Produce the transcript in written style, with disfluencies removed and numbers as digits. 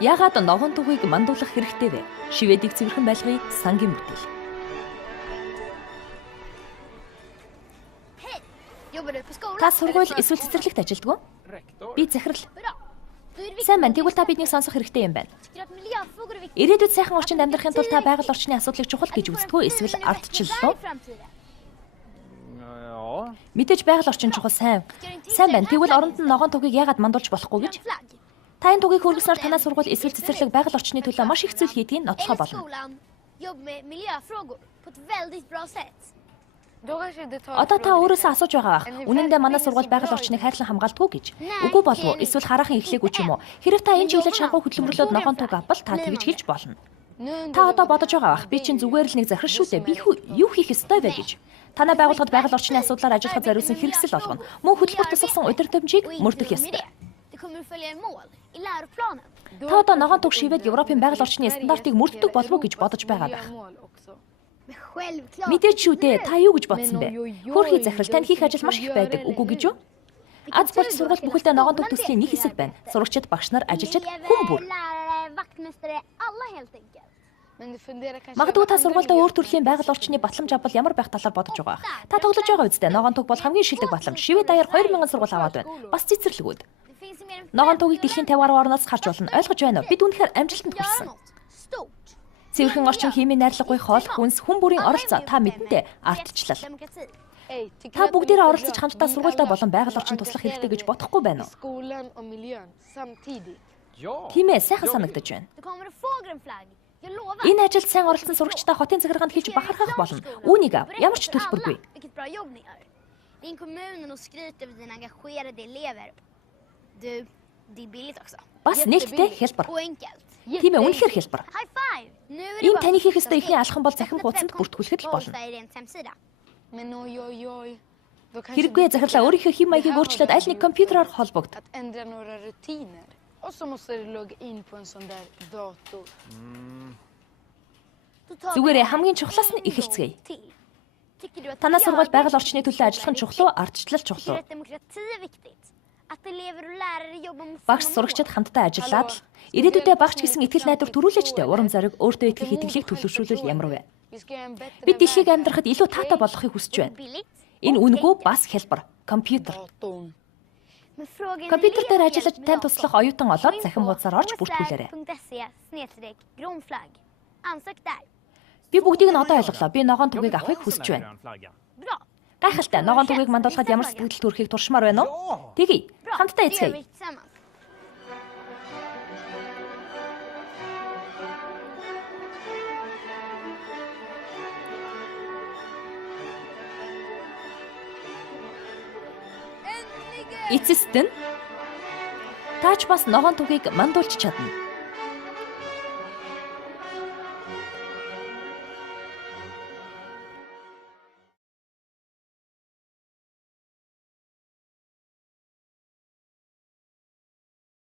Яагаад ногоон тугийг мандуулах хэрэгтэй вэ? Шивэдийг цэвэрхэн байлгахын сангийн бүтээл. Та сургууль эсвэл цэцэрлэгт ажилддаг уу? Би захирал. Сайн байна. Тэгвэл та биднийг сонсох хэрэгтэй юм байна. Ирээдүйд сайхан орчинд амьдрахын тулд та байгаль орчны асуудлыг чухал гэж үздэг үү? Эсвэл ардчлал уу? Мэдээж байгаль орчин чухал сайн. Сайн байна. Тэгвэл оронд нь ногоон тугийг яагаад мандуулж болохгүй гэж? Та энэ тугийг хөргөснөөр танай сургууль эсвэл цэцэрлэг байгаль орчны төлөө маш их зүйл хийдгийг нотлохоо болно. Одоо та өөрөөсөө асууж байгаа бах. Үнэн дээр манай сургууль байгаль орчныг хайрлан хамгаалдаггүй гэж. Үгүй болов уу? Эсвэл хараахан эхлэхгүй ч юм уу? Хэрэг та энэ чиглэлд шанхуу хөдөлмөрлөд ногоон туг авбал та тэгж хэлж болно. Та одоо бодож байгаа бах. Би чинь зүгээр л нэг захирал шүү дээ. Би юу хийх ёстой вэ гэж. Танай байгууллагад байгаль орчны асуудлаар ажиллахад зориулсан хэрэгсэл болгоно. Мөн хөтөлбөр тусгасан удирдамжийг мөрдөх ёстой. Та одоо ногоон туг шивэд Европын байгаль орчны стандартыг мөрддөг болов уу гэж бодож байгаа байх. Мэдээч шүү дээ. Та юу гэж бодсон бэ? Хөөрхий захирал тань хийх ажил маш их байдаг. Үгүй гэж юу? Аз болж сургууль бүхэлдээ ногоон туг төслийн нэг хэсэг байна. Сурагчид, багш нар, ажилчид хүн бүр. Магадгүй та сургуультай өөр төрлийн байгаль орчны батламж авбал ямар байх талаар бодож байгаа. Та тоглож байгаа үстэй. Ногоон туг бол хамгийн шилдэг батламж. Шивэд даяар 2000 сургууль аваад байна. Бас цэцэрлэгүүд. Ногоон тугийг дэлхийн 50 гаруй орноос харж болно. Ойлгож байна уу? Бид үнэхээр амжилтанд хүрсэн. Цэвэрхэн орчин химийн найрлаггүй хоол, хүнс, хүн бүрийн оролцоо та мэднэ. Ардчлал. Та бүгдээрээ оролцож хамтдаа сургуультай болон байгаль орчин туслах хэрэгтэй гэж бодохгүй байна уу? Тийм ээ, сайхан санагдаж байна. Энэ ажилд сайн оролцсон сурагчдаа хотын захиргаанд хэлж бахархах болно. Үүнийг ав. Ямар ч төлбөргүй. Бас нээлттэй хялбар. Тийм ээ, үнэхээр хялбар. Энэ таны хийх ёстой ихний алхам бол захин хуудсанд бүртгүүлэхэд л болно. Хэрэггүй захирлаа өөрийнхөө хэм маягийг өөрчлөөд аль нэг компьютероор холбогд. Зүгээрээ хамгийн чухлаас нь эхэлцгээе. Танай сургууль байгаль орчны төлөө ажиллах нь чухал уу, ардчлал чухал уу? Багш сурагчид хамтдаа ажиллаад л ирээдүйдээ багш гэсэн итгэл найдвар төрүүлээчтэй урам зориг өөртөө итгэх итгэлийг төлөвшүүлвэл ямар вэ? Бид дэлхийг амьдрахад илүү таатай болохыг хүсэж байна. Энэ үнэгүй бас хялбар. Компьютер. Компьютер дээр ажиллаж тань туслах оюутан олоод захин хуудасаар орж бүртгүүлээрэй. Би бүгдийг нь одоо ойлголоо. Би ногоон тугийг авахыг хүсэж байна. Гайхалтай. Ногоон тугийг мандуулахад ямар сэтгэл төрхийг туршмаар байна уу? Тэгье. Хамтдаа эцгээе. Эцэст нь таач бас ногоон тугийг мандуулж чадна.